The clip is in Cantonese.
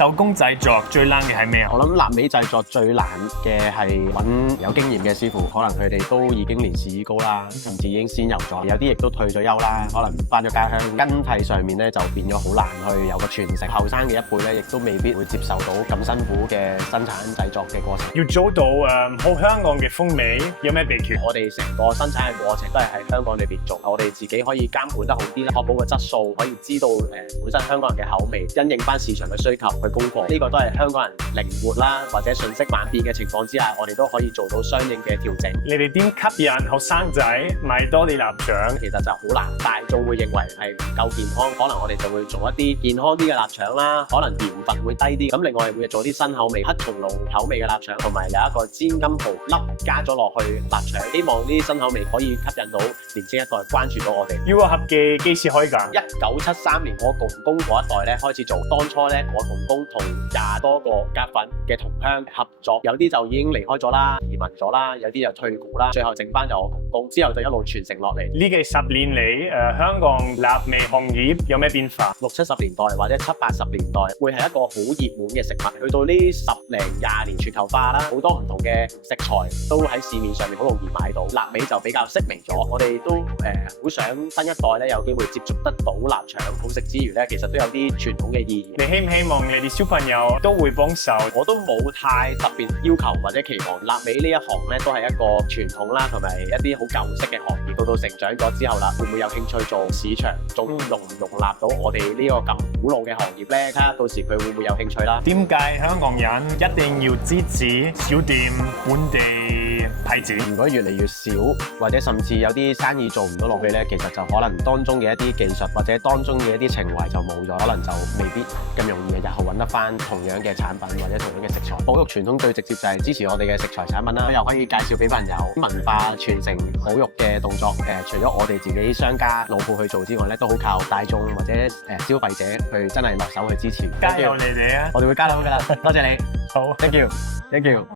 手工製作最難嘅係咩啊？我諗臘味製作最難嘅係揾有經驗嘅師傅，可能佢哋都已經年事已高啦，甚至已經仙遊咗，有啲亦都退咗休啦，可能返咗家鄉，更替上面咧就變咗好難去有個傳承。後生嘅一輩咧，亦都未必會接受到咁辛苦嘅生產製作嘅過程。要做到好香港嘅風味，有咩秘訣？我哋成個生產嘅過程都係喺香港裏邊做，我哋自己可以監管得好啲啦，確保個質素，可以知道本身香港人嘅口味，因應翻市場嘅需求去供貨。呢個都係香港人靈活啦，或者瞬息萬變嘅情況之下，我哋都可以做到相應嘅調整。你哋點吸引後生仔買多啲臘腸？其實就好難，大眾會認為係唔夠健康，可能我哋就會做一啲健康啲嘅臘腸啦，可能鹽分會低啲。咁另外會做啲新口味黑松露口味嘅臘腸，同埋有一個煎金蠔粒加咗落去臘腸，希望呢啲新口味可以吸引到年輕一代關注到我哋。要個合記幾時開㗎？1973年我公公嗰一代咧開始做，當初咧我公公同20多個夾粉嘅同鄉合作，有啲就已經離開咗啦，移民咗啦，有啲就退股啦，最後剩翻就我公公，之後就一路傳承落嚟。呢幾10年嚟，香港臘味行業有咩變化？60、70年代或者70、80年代會係一個好熱門嘅食物，去到呢10零20年全球化啦，好多唔同嘅食材都喺市面上面好容易買到，臘味就比較式微咗。我哋都好想新一代咧有機會接觸得到臘腸，好食之餘咧，其實都有啲傳統嘅意義。你希唔希望你哋小朋友都會幫手？我都冇太特別要求或者期望。臘味呢一行咧都係一個傳統啦，同埋一啲好舊式嘅行業。到到成長咗之後啦，會唔會有興趣做市場，仲容唔容納到我哋呢個咁古老嘅行業咧？睇下到時佢會唔會有興趣啦。點解香港人一定要支持小店本地牌子？如果越嚟越少，或者甚至有啲生意做唔到落去咧，其實就可能當中嘅一啲技術或者當中嘅一啲情懷就冇咗，可能就未必咁容易日後揾得翻同樣嘅產品或者同樣嘅食材。保育傳統最直接就係支持我哋嘅食材產品啦，又可以介紹俾朋友。文化傳承保育嘅動作，除咗我哋自己商家老鋪去做之外咧，都好靠大眾或者消費者去真係落手去支持。加油你哋啊！我哋會加油㗎啦，多謝你。好 ，thank you。